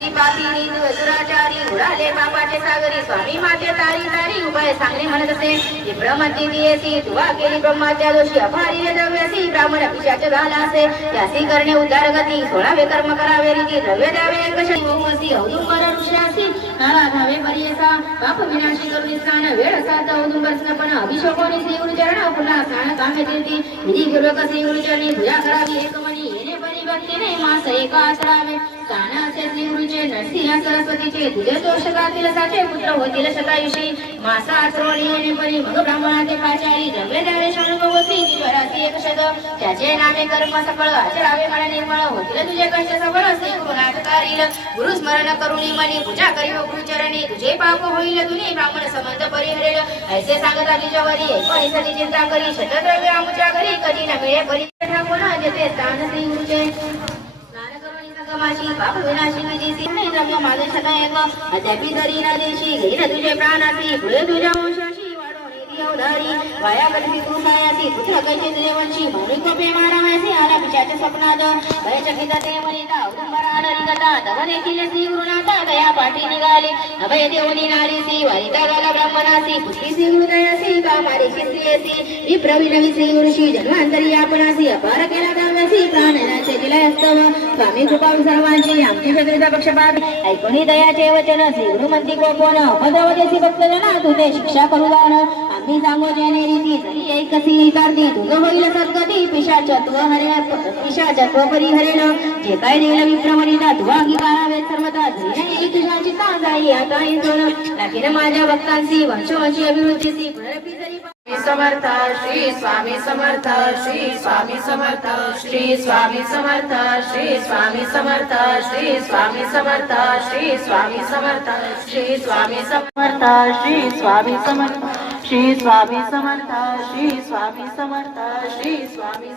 पापिनी दुराचारी उडाले बापाचे सागरी स्वामी माते तारी तारी उपाय सांगणे म्हणत असे विप्रमती दियेसी तुवा केली ब्रह्माच्या दोषी अभारी द्रव्यासी ब्राह्मण पिशाच झाला असे त्यासी करणे उद्धार गती 16वे कर्म करावे रीती द्रव्य द्यावे कशी ओमसी औदुंबर ऋषासी नारा धावे परियसा पाप विनाशी करुणी स्नान वेळ सात औदुंबर स्नपन अभिषेकोनी श्री गुरुचरण पुन्हा स्नान कामे तीर्थी विधी पूर्वक श्री गुरुचरणी पूजा करावी एकमनी येणे परिभक्तीने मास एकाचरावे स्थानाचे श्री गुरुचे नरसिंह सरस्वतीचे तुझे दोष गातील साचे पुत्र होतील शतायुषी मासा आचरोळी येणे परी मग ब्राह्मणाचे प्राचारी द्रव्य द्यावे षण्मुखी ईश्वराची एक शब्द त्याचे नामे कर्म सफळ आचरावे मला निर्मळ होतील तुझे कष्ट सफळ श्री गुरुनाथ कारील गुरु स्मरण करुणी मनी पूजा करी गुरुचरणी तुझे पाप होईल तुने ब्राह्मण संबंध परिहरेल ऐसे सांगता तुझ्यावरी 19 चिंता करी शतद्रव्य आमुच्या घरी कधी न मिळे परी ठाकून जेथे स्थान श्री गुरुचे माशी पाप विनाशी विधीसी नाही द्रव्य माझे शतायक अद्यापि तरी ना देशी घेर तुझे प्राणासी पुढे तुझ्या वंशाशी वाढवणे ती अवधारी वाया कल्पी तू सायासी पुत्र कैचे तुझे वंशी मौलिक कोपे माराव्यासी आला पिशाच्या स्वप्नात भयचकित ते वनिता औदुंबरा नरिकता तव देखील श्री गुरुनाथा दया पाठी निघाली अभय देवनी नारीसी वारिता गाला ब्राह्मणासी पुत्री श्री गुरुदयासी कामारीची स्त्रियसी विप्रविनवी श्री गुरुशी जन्मांतरी आपणासी अपार केला काव्यासी प्राणनाचे दिले अस्तव स्वामी कृपा सर्वांची आमची शत्रूचा पक्षपात ऐकून दयाचे वचन श्री गुरुमंती कोपवन उपद्रवदेसी भक्तजना तुझे शिक्षा करू दान आम्ही सांगू जेणे रीती जरी ऐकसी तारती तुझ होईल सद्गती पिशाचत्व परिहरेल जे काय देईल विप्रमणिता तू अंगीकारावे सर्वता जरी तुझ्या चित्ता जाई आता येतोन लाखीन माझ्या भक्तांची वंशवंशी अभिवृद्धीसी पुनरपी जरी समर्थ श्री स्वामी समर्थ श्री स्वामी समर्थ श्री स्वामी समर्थ श्री स्वामी समर्थ श्री स्वामी समर्थ श्री स्वामी समर्थ श्री स्वामी समर्थ श्री स्वामी समर्थ श्री स्वामी समर्थ श्री स्वामी समर्थ श्री स्वामी समर्थ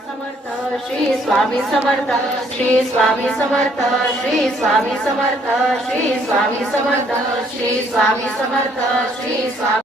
श्री स्वामी समर्थ श्री स्वामी समर्थ श्री स्वामी समर्थ श्री स्वामी समर्थ श्री स्वामी समर्थ श्री स्वामी